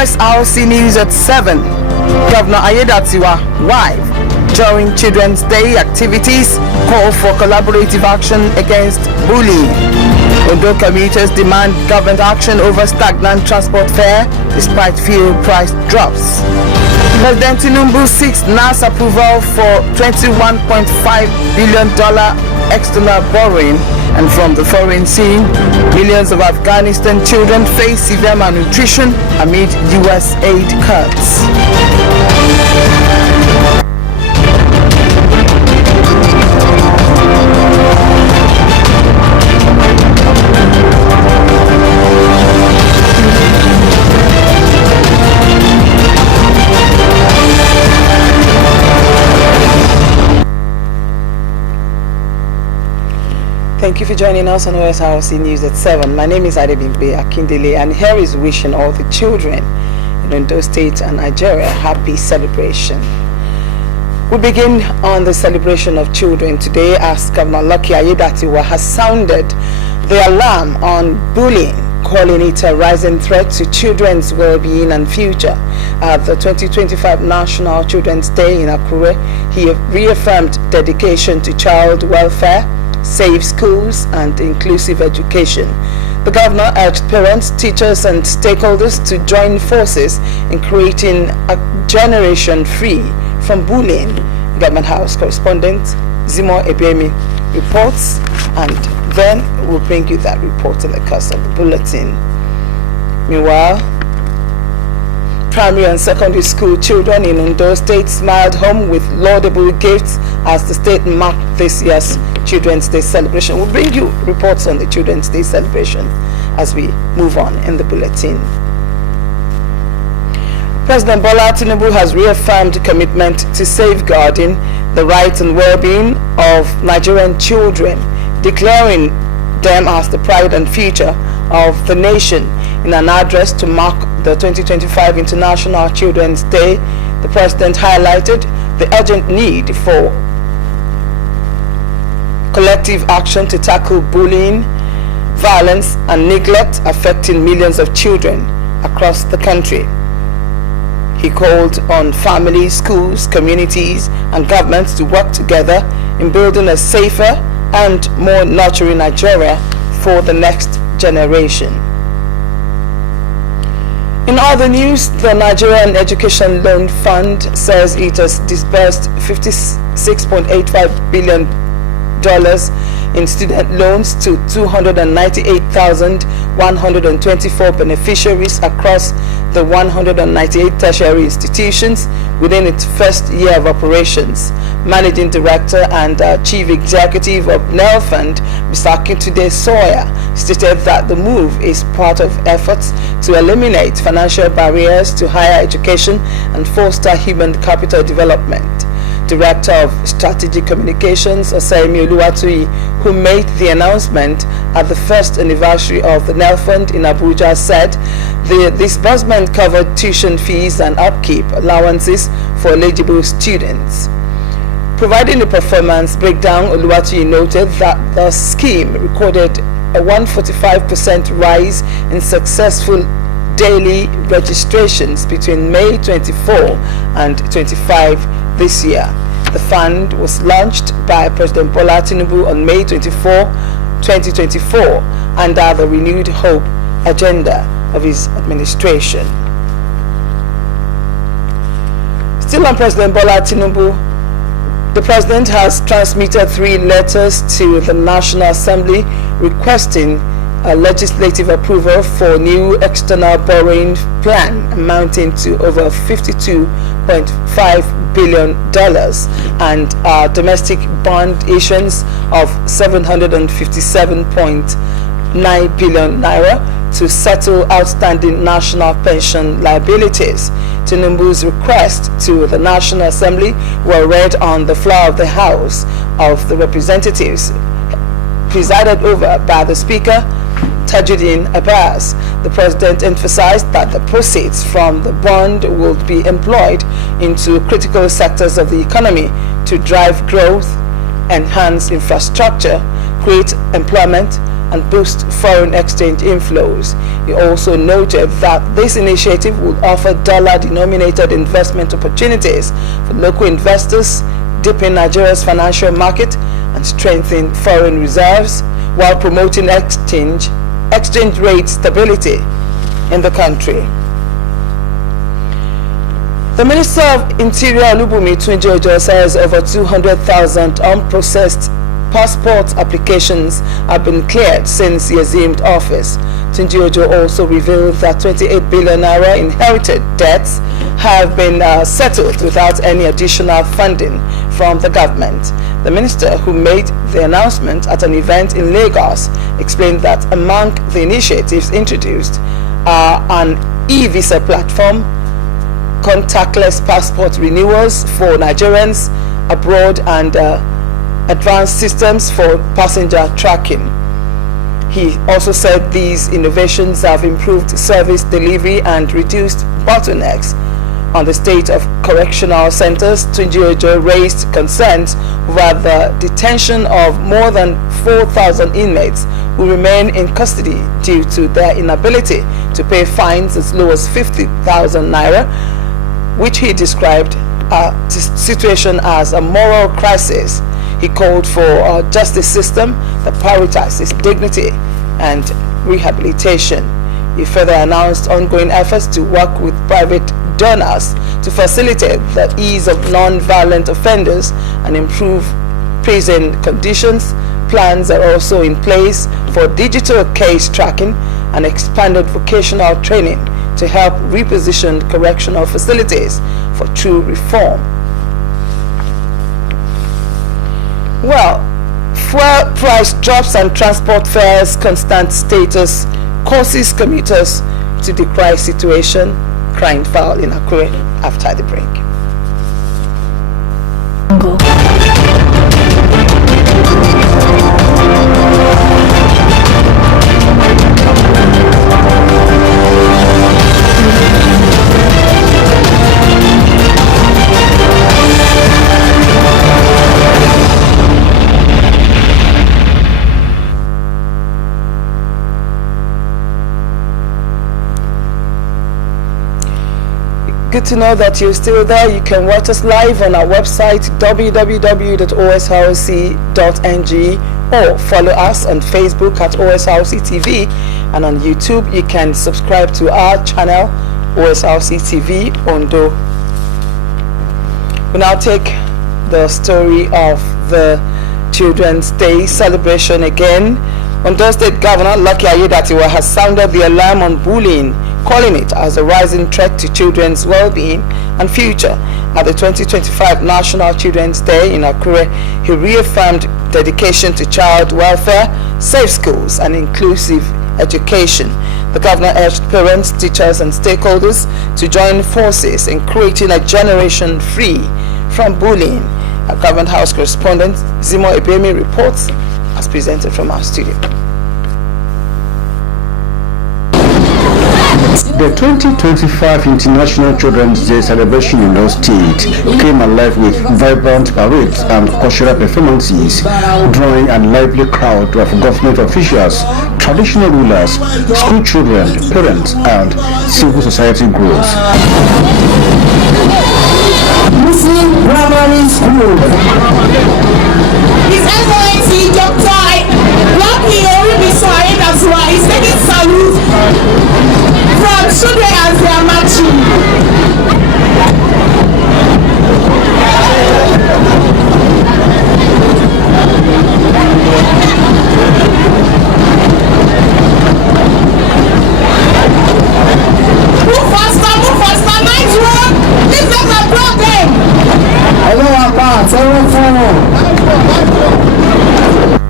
Osrc News at 7. Governor Ayedatiwa, wife, during Children's Day activities, call for collaborative action against bullying. Ondo commuters demand government action over stagnant transport fare despite fuel price drops. President Tinubu seeks NAS approval for $21.5 billion external borrowing. And from the foreign scene, millions of Afghanistan children face severe malnutrition amid U.S. aid cuts. Thank you for joining us on Osrc News at 7. My name is Adebimpe Akindele, and here is wishing all the children in Ondo State and Nigeria happy celebration. We begin on the celebration of children today as Governor Lucky Ayedatiwa has sounded the alarm on bullying, calling it a rising threat to children's well-being and future. At the 2025 National Children's Day in Akure, he reaffirmed dedication to child welfare, safe schools and inclusive education. The governor urged parents, teachers and stakeholders to join forces in creating a generation free from bullying. Government House correspondent Zimo Ebiemi reports, and then we'll bring you that report in the course of the bulletin. Meanwhile, primary and secondary school children in Ondo State smiled home with laudable gifts as the state marked this year's Children's Day celebration. We'll bring you reports on the Children's Day celebration as we move on in the bulletin. President Bola Tinubu has reaffirmed commitment to safeguarding the rights and well-being of Nigerian children, declaring them as the pride and future of the nation. In an address to mark the 2025 International Children's Day, the president highlighted the urgent need for collective action to tackle bullying, violence and neglect affecting millions of children across the country. He called on families, schools, communities and governments to work together in building a safer and more nurturing Nigeria for the next generation. In other news, the Nigerian Education Loan Fund says it has disbursed $56.85 billion in student loans to 298,124 beneficiaries across the 198 tertiary institutions within its first year of operations. Managing Director and Chief Executive of NELFund, Mr. Akintunde Sawyer, stated that the move is part of efforts to eliminate financial barriers to higher education and foster human capital development. Director of Strategic Communications, Osemi Oluwatuyi, who made the announcement at the first anniversary of the NELFund in Abuja, said the disbursement covered tuition fees and upkeep allowances for eligible students. Providing a performance breakdown, Oluwatuyi noted that the scheme recorded a 145% rise in successful daily registrations between May 24 and 25 this year. The fund was launched by President Bola Tinubu on May 24, 2024 under the Renewed Hope agenda of his administration. Still on President Bola Tinubu, the President has transmitted 3 letters to the National Assembly requesting a legislative approval for new external borrowing plan amounting to over $52.5 billion and domestic bond issuance of 757.9 billion naira to settle outstanding national pension liabilities. Tinubu's request to the National Assembly were read on the floor of the House of the Representatives, presided over by the Speaker, Tajuddin Abbas. The President emphasized that the proceeds from the bond will be employed into critical sectors of the economy to drive growth, enhance infrastructure, create employment, and boost foreign exchange inflows. He also noted that this initiative will offer dollar-denominated investment opportunities for local investors, deepen Nigeria's financial market, and strengthen foreign reserves while promoting exchange rate stability in the country. The Minister of Interior, Olubunmi Tunji, says over 200,000 unprocessed passport applications have been cleared since he assumed office. Tunji also revealed that 28 billion naira inherited debts have been settled without any additional funding from the government. The minister, who made the announcement at an event in Lagos, explained that among the initiatives introduced are an e-visa platform, contactless passport renewals for Nigerians abroad, and advanced systems for passenger tracking. He also said these innovations have improved service delivery and reduced bottlenecks. On the state of correctional centers, Tunji raised concerns over the detention of more than 4,000 inmates who remain in custody due to their inability to pay fines as low as 50,000 naira, which he described the situation as a moral crisis. He called for a justice system that prioritizes dignity and rehabilitation. He further announced ongoing efforts to work with private donors to facilitate the ease of non-violent offenders and improve prison conditions. Plans are also in place for digital case tracking and expanded vocational training to help reposition correctional facilities for true reform. Well, fuel price drops and transport fares constant status causes commuters to decry situation, crying foul in Akure after the break. Good to know that you're still there. You can watch us live on our website www.osrc.ng or follow us on Facebook at OSRC TV, and on YouTube you can subscribe to our channel OSRC TV Ondo. We now take the story of the Children's Day celebration again. Ondo State Governor Lucky Aiyedatiwa has sounded the alarm on bullying, calling it as a rising threat to children's well-being and future. At the 2025 National Children's Day in Akure, he reaffirmed dedication to child welfare, safe schools, and inclusive education. The governor urged parents, teachers, and stakeholders to join forces in creating a generation free from bullying. Our Government House correspondent Zimo Ebemi reports as presented from our studio. The 2025 International Children's Day celebration in those states came alive with vibrant parades and cultural performances, drawing a lively crowd of government officials, traditional rulers, school children, parents, and civil society groups. Muslim Primary School. His Excellency Dr. Lucky Oribisai, that's why he's taking salute from children as they are marching. Move faster, nice one. This is a problem. Hello,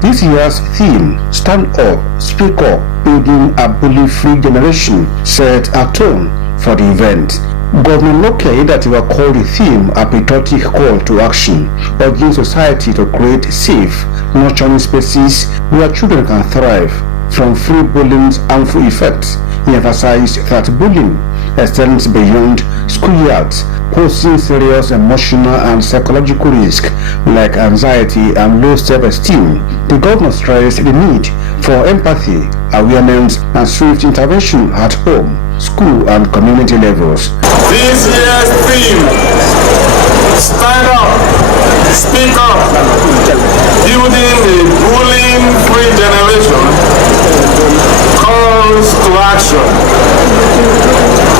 This year's theme, Stand Up, Speak Up, Building a Bully-Free Generation, set a tone for the event. Governor Lucky Aiyedatiwa called the theme a patriotic call to action, urging society to create safe, nurturing spaces where children can thrive from free bullying's harmful effects. He emphasized that bullying extends beyond schoolyards, posing serious emotional and psychological risk like anxiety and low self-esteem. The governor stressed the need for empathy, awareness, and swift intervention at home, school, and community levels. This year's theme, Stand Up, Speak Up, Building a Bullying-Free Generation, calls to action.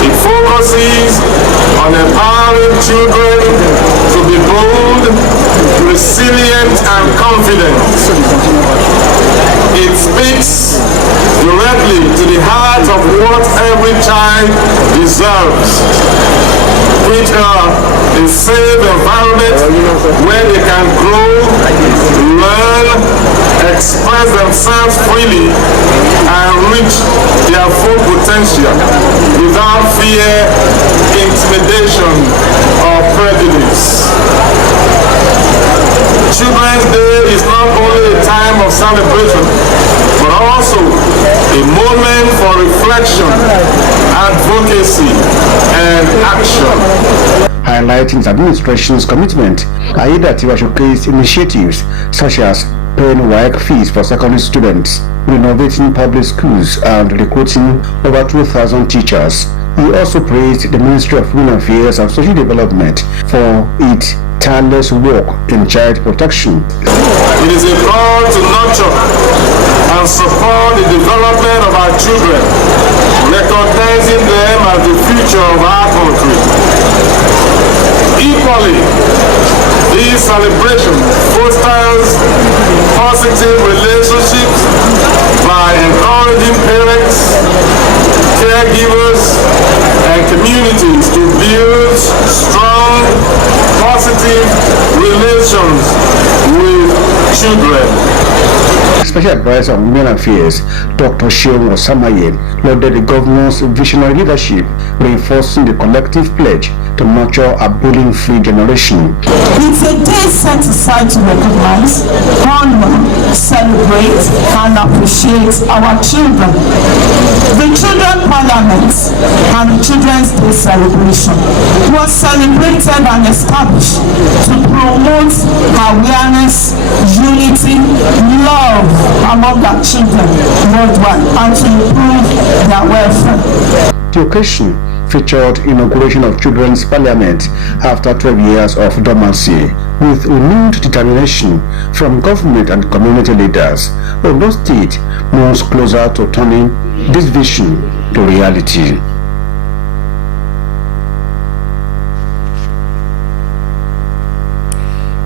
It focuses on empowering children to be bold, resilient, and confident. It speaks directly to the heart of what every child deserves, which are a safe environment where they can grow, learn, express themselves freely, and reach their full potential without fear, intimidation, or prejudice. Children's Day is not only a time of celebration, but also a moment for reflection, advocacy, and action. Highlighting the administration's commitment, Aiyedatiwa showcased initiatives such as paying WAEC fees for secondary students, renovating public schools, and recruiting over 2,000 teachers. He also praised the Ministry of Women Affairs and Social Development for its tireless work in child protection. It is a call to nurture and support the development of our children, recognizing them as the future of our country. Equally, this celebration fosters positive relationships by encouraging parents, caregivers, and communities to build strong, positive relations with children. Special Advisor on Women Affairs, Dr. Sheon Osamaye, lauded the governor's visionary leadership, reinforcing the collective pledge to nurture a bullying-free generation. It's a day set aside to recognize, honor, celebrate, and appreciate our children. The Children Parliament and the Children's Day celebration was celebrated and established to promote awareness, unity, love among our children worldwide and to improve their welfare. The occasion featured inauguration of Children's Parliament after 12 years of dormancy. With renewed determination from government and community leaders, Ondo State moves closer to turning this vision to reality.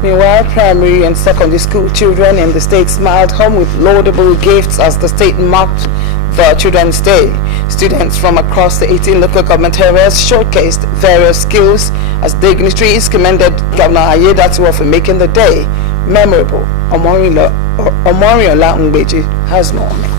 Meanwhile, primary and secondary school children in the state smiled home with laudable gifts as the state marked the Children's Day. Students from across the 18 local government areas showcased various skills as dignitaries commended Governor Aiyedatiwa for making the day memorable. Omoriola Ngbeji has more on it.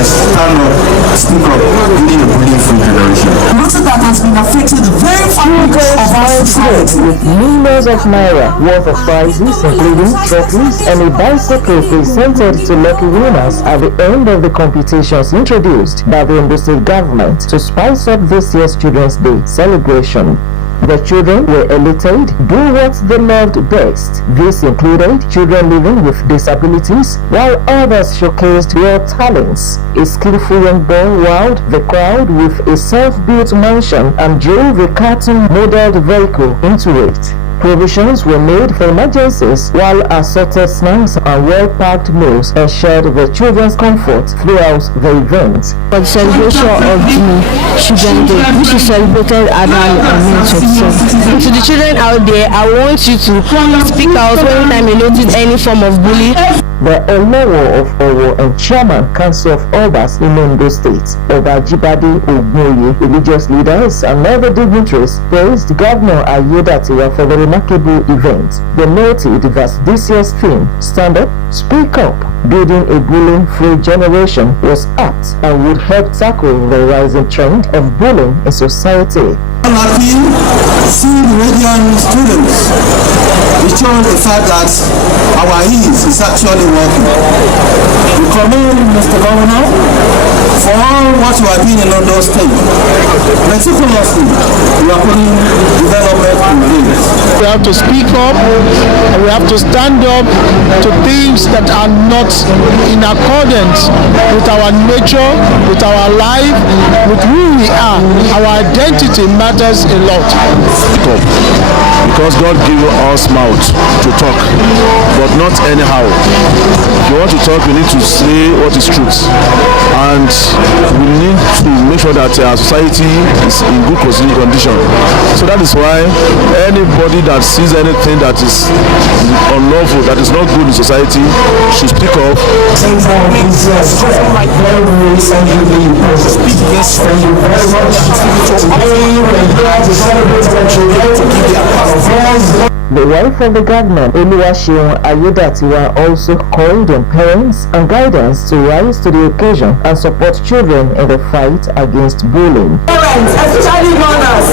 Stand up, speak up, building a bullying-free generation. Matter that has been affected very fabric of our society. With millions of naira worth of prizes, including trophies and a bicycle presented to lucky winners at the end of the competitions introduced by the Ondo State government to spice up this year's Children's Day celebration. The children were elated, do what they loved best. This included children living with disabilities, while others showcased their talents. A skillful young boy wowed the crowd with a self-built mansion and drove a cartoon-modeled vehicle into it. Provisions were made for emergencies, while assorted snacks and well-packed meals ensured the children's comfort throughout the event. For the celebration of the Children's Day, which is celebrated annually on May 27th. To the children out there, I want you to speak out anytime you notice any form of bullying. The Olowo of Owo and Chairman Council of Obas in Ondo State, Oba Jibade Ogboye, religious leaders and other dignitaries praised Governor Aiyedatiwa for the remarkable event. They noted that this year's theme, Stand Up, Speak Up, Building a Bullying-Free Generation, was apt and would help tackle the rising trend of bullying in society. I'm happy seeing the radiant students is showing the fact that our ease is actually working. We commend Mr. Governor for all what you are doing in Ondo State. Meticulously, you are putting development in place. We have to speak up and we have to stand up to things that are not in accordance with our nature, with our life, with who we are. Our identity matters a lot. Speak up, because God gave us mouth to talk, but not anyhow. If you want to talk, we need to say what is truth, and we need to make sure that our society is in good condition. So that is why anybody that sees anything that is unlawful, that is not good in society, should speak up. The wife of the governor, Oluwaseun Ayedatiwa, also called on parents and guidance to rise to the occasion and support children in the fight against bullying. Parents, especially mothers,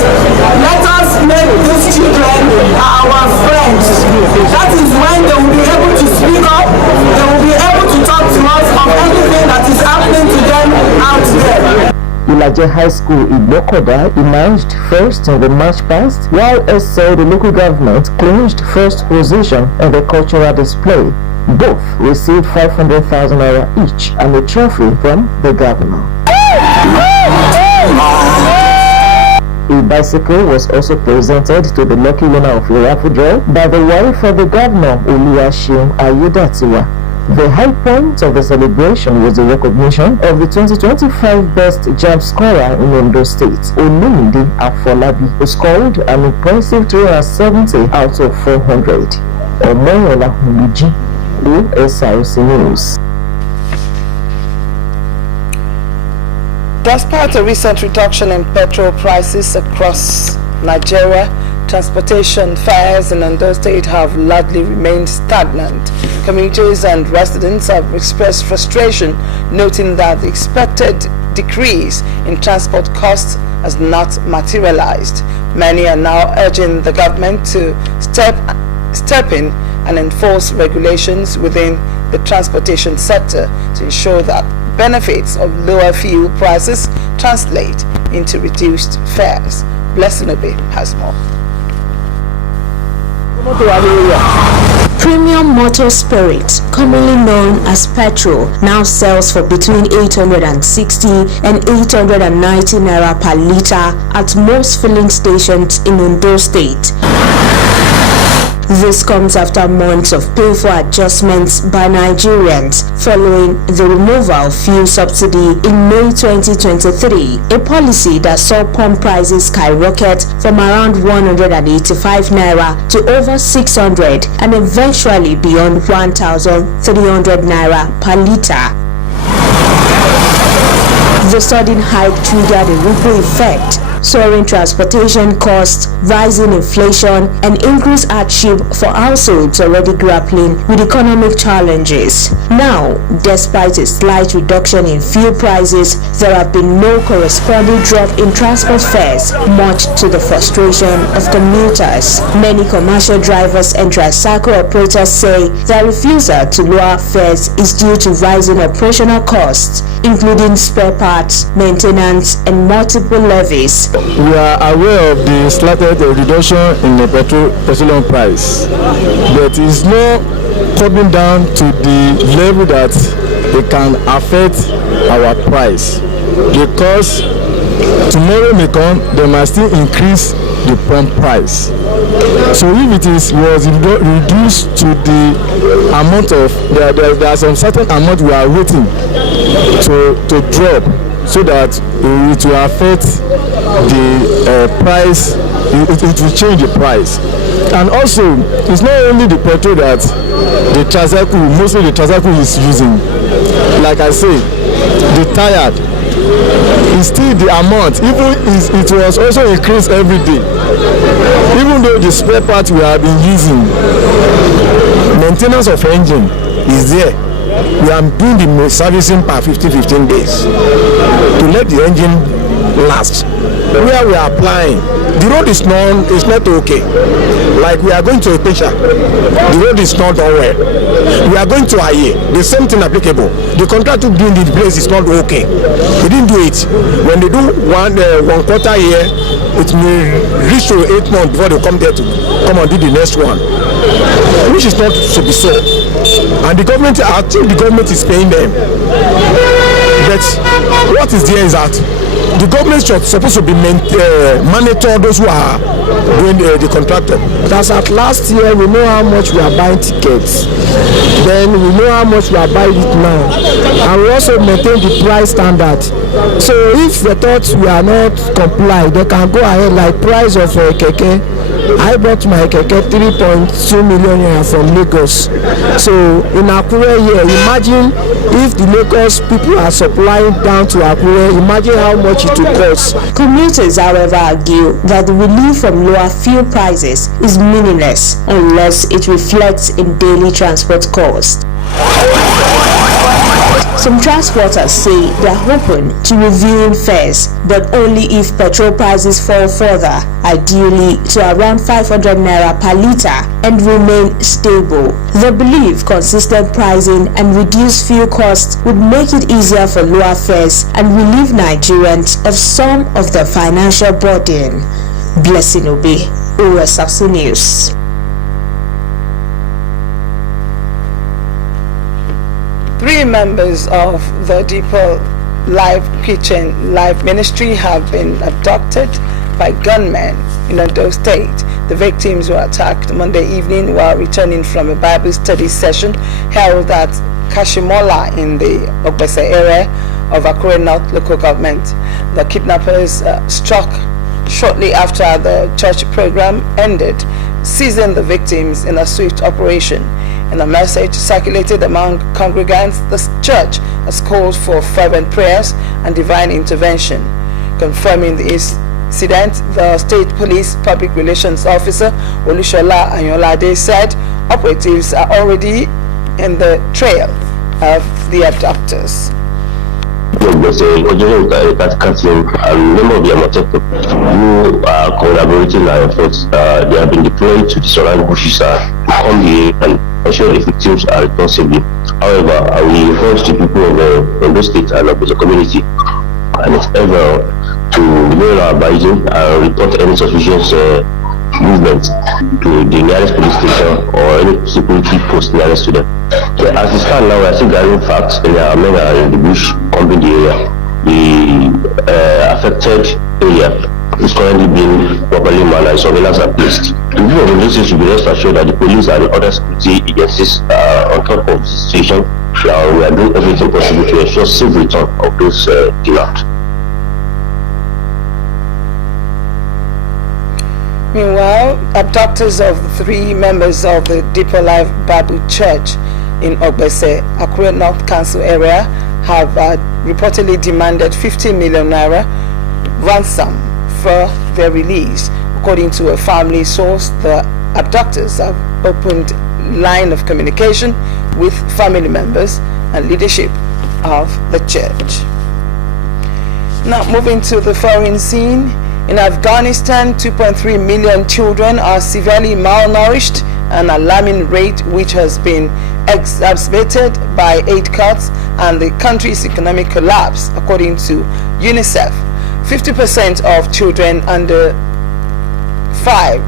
let us make these children our friends. That is when they will be able to speak up, they will be able to talk to us of anything that is happening to them out there. Ilaje High School Igbokoda emerged first in the march past, while SL, the local government, clinched first position in the cultural display. Both received 500,000 naira each and a trophy from the governor. A bicycle was also presented to the lucky winner of the raffle draw by the wife of the governor, Oluwaseun Ayedatiwa. The high point of the celebration was the recognition of the 2025 Best Jump Scorer in Ondo State, Olumide Afolabi, who scored an impressive 370 out of 400. Omoyola Humiji, Osrc News. Despite a recent reduction in petrol prices across Nigeria, transportation fares in Ondo State have largely remained stagnant. Commuters and residents have expressed frustration, noting that the expected decrease in transport costs has not materialized. Many are now urging the government to step in and enforce regulations within the transportation sector to ensure that benefits of lower fuel prices translate into reduced fares. Blessing Obe has more. Premium motor spirit, commonly known as petrol, now sells for between 860 and 890 naira per litre at most filling stations in Ondo State. This comes after months of painful adjustments by Nigerians following the removal of fuel subsidy in May 2023, a policy that saw pump prices skyrocket from around 185 naira to over 600 and eventually beyond 1,300 naira per litre. The sudden hike triggered a ripple effect, soaring transportation costs, rising inflation, and increased hardship for households already grappling with economic challenges. Now, despite a slight reduction in fuel prices, there have been no corresponding drop in transport fares, much to the frustration of commuters. Many commercial drivers and tricycle operators say their refusal to lower fares is due to rising operational costs, including spare parts, maintenance, and multiple levies. We are aware of the slighted reduction in the petroleum price, but it's not coming down to the level that it can affect our price, because tomorrow may come, they must still increase the pump price. So if it was reduced to the amount of, there are some certain amount we are waiting to drop, so that it will affect the price, it will change the price. And also, it's not only the petrol that the tricycle, mostly the tricycle is using. Like I say, the tire is still the amount, even it was also increased every day. Even though the spare part we have been using, maintenance of engine is there. We are doing the servicing per 15 days to let the engine last. Where we are applying, the road is not okay. Like we are going to Epesha, the road is not done well. We are going to Aye, the same thing applicable. The contractor doing the place is not okay. He didn't do it. When they do one quarter year, it may reach to 8 months before they come there to come and do the next one, which is not to be so. And the government, I think the government is paying them. But what is there is that the government is supposed to be monitor those who are doing the contractor. As at last year, we know how much we are buying tickets. Then we know how much we are buying it now. And we also maintain the price standard. So if they thought we are not compliant, they can go ahead like price of keke. I bought my keke 3.2 million naira from Lagos. So in Akure here, imagine if the Lagos people are supplying down to Akure, imagine how much it will cost. Commuters, however, argue that the relief from lower fuel prices is meaningless unless it reflects in daily transport costs. Some transporters say they are open to reviewing fares, but only if petrol prices fall further, ideally to around 500 naira per litre, and remain stable. They believe consistent pricing and reduced fuel costs would make it easier for lower fares and relieve Nigerians of some of the financial burden. Blessing Obe, Osrc News. Three members of the Deeper Life Kitchen Life Ministry have been abducted by gunmen in Ondo State. The victims were attacked Monday evening while returning from a Bible study session held at Kashimola in the Ogbese area of Akure North local government. The kidnappers struck shortly after the church program ended, seizing the victims in a swift operation. In a message circulated among congregants, the church has called for fervent prayers and divine intervention. Confirming the incident, the State Police Public Relations Officer Olushola Anyolade said operatives are already in the trail of the abductors. There's a team and many of the who are collaborating our efforts. They have been deployed to the surrounding bushes to come here and ensure the victims are returned safely. However, we urge the people of Ondo State and of the community and its ever to remain abiding and report any suspicious movement to the nearest police station or any security post nearest to them. So as we stand now, we are still gathering facts and men are in the bush combing the area. The affected area is currently being properly manned and surveillance are placed. The people of the state should be rest assured that the police and the other security agencies are on top of the situation. We are doing everything possible to ensure safe return of those kidnapped. Meanwhile, abductors of the three members of the Deeper Life Bible Church in Ogbese, Akure North Council area have reportedly demanded 50 million naira ransom for their release. According to a family source, the abductors have opened line of communication with family members and leadership of the church. Now moving to the foreign scene. In Afghanistan, 2.3 million children are severely malnourished, an alarming rate which has been exacerbated by aid cuts and the country's economic collapse, according to UNICEF. 50% of children under 5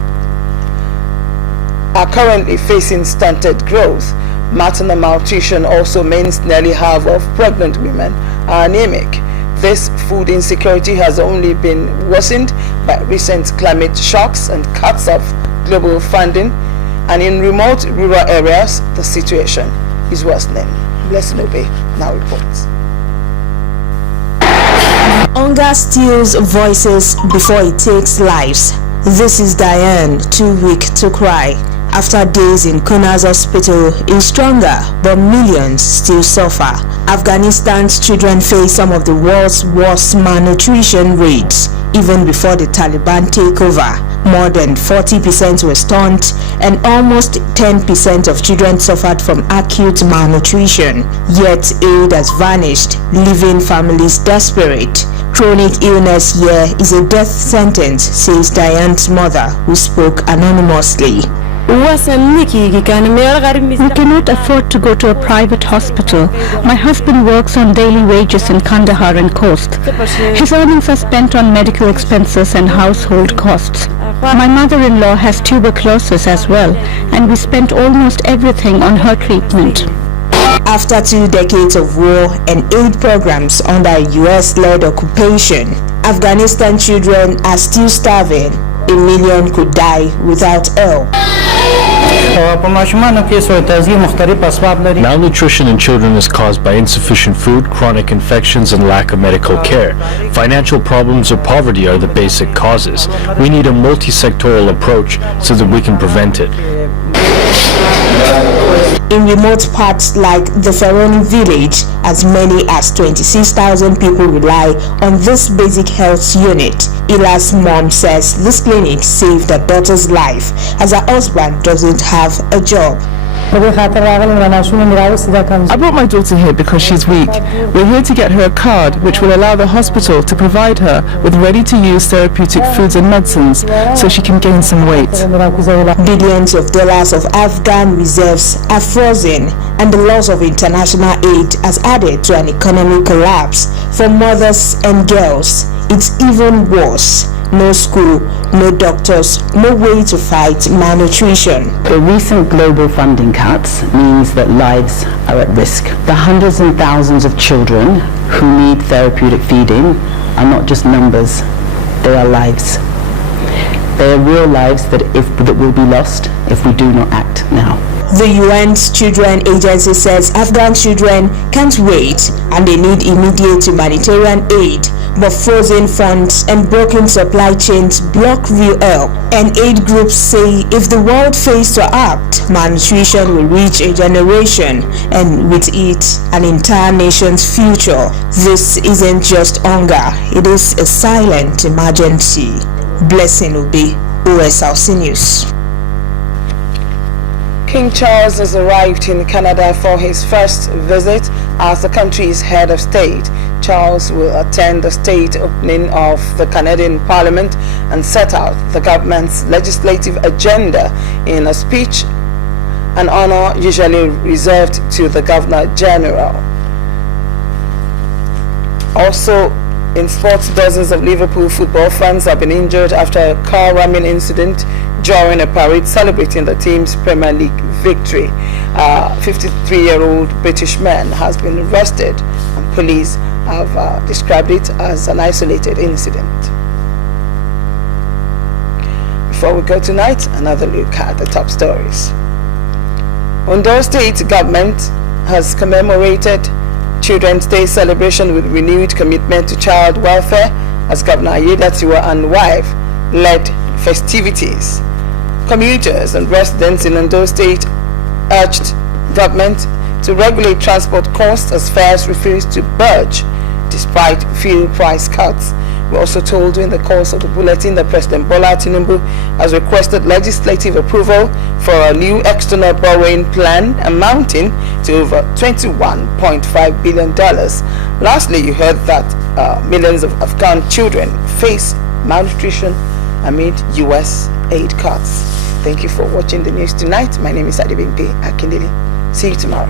are currently facing stunted growth. Maternal malnutrition also means nearly half of pregnant women are anemic. This food insecurity has only been worsened by recent climate shocks and cuts of global funding, and in remote rural areas, the situation is worsening. Blessing Obe now reports. Hunger steals voices before it takes lives. This is Diane, too weak to cry. After days in Kuna's hospital is stronger, but millions still suffer. Afghanistan's children face some of the world's worst malnutrition rates. Even before the Taliban takeover, more than 40% were stunned and almost 10% of children suffered from acute malnutrition. Yet aid has vanished, leaving families desperate. chronic illness here is a death sentence, says Diane's mother, who spoke anonymously. We cannot afford to go to a private hospital. My husband works on daily wages in Kandahar and Coast. His earnings are spent on medical expenses and household costs. My mother-in-law has tuberculosis as well, and we spent almost everything on her treatment. After 2 decades of war and aid programs under a US-led occupation, Afghanistan children are still starving. A million could die without help. Malnutrition in children is caused by insufficient food, chronic infections, and lack of medical care. Financial problems or poverty are the basic causes. We need a multi-sectoral approach so that we can prevent it. In remote parts like the Ferroni village, as many as 26,000 people rely on this basic health unit. Ila's mom says this clinic saved her daughter's life as her husband doesn't have a job. I brought my daughter here because she's weak. We're here to get her a card which will allow the hospital to provide her with ready-to-use therapeutic foods and medicines so she can gain some weight. Billions of dollars of Afghan reserves are frozen, and the loss of international aid has added to an economic collapse for mothers and girls. It's even worse. No school, no doctors, no way to fight malnutrition. The recent global funding cuts means that lives are at risk. The hundreds and thousands of children who need therapeutic feeding are not just numbers, they are lives. They are real lives that will be lost if we do not act now. The UN's Children Agency says Afghan children can't wait and they need immediate humanitarian aid, but frozen funds and broken supply chains block real help. And aid groups say if the world fails to act, malnutrition will reach a generation and with it an entire nation's future. This isn't just hunger, it is a silent emergency. Blessing Obi, Osrc News. King Charles has arrived in Canada for his first visit as the country's head of state. Charles will attend the state opening of the Canadian Parliament and set out the government's legislative agenda in a speech, an honor usually reserved to the Governor General. Also, in sports, dozens of Liverpool football fans have been injured after a car ramming incident during a parade celebrating the team's Premier League victory. A 53-year-old British man has been arrested and police have described it as an isolated incident. Before we go tonight, another look at the top stories. Ondo State government has commemorated Children's Day celebration with renewed commitment to child welfare as Governor Ayedatiwa and wife led festivities. Commuters and residents in Ondo State urged government to regulate transport costs as fares refused to budge despite fuel price cuts. We also told in the course of the bulletin that President Bola Tinubu has requested legislative approval for a new external borrowing plan amounting to over $21.5 billion. Lastly, you heard that millions of Afghan children face malnutrition amid U.S. aid cuts. Thank you for watching the news tonight. My name is Adebimpe Akindele. See you tomorrow.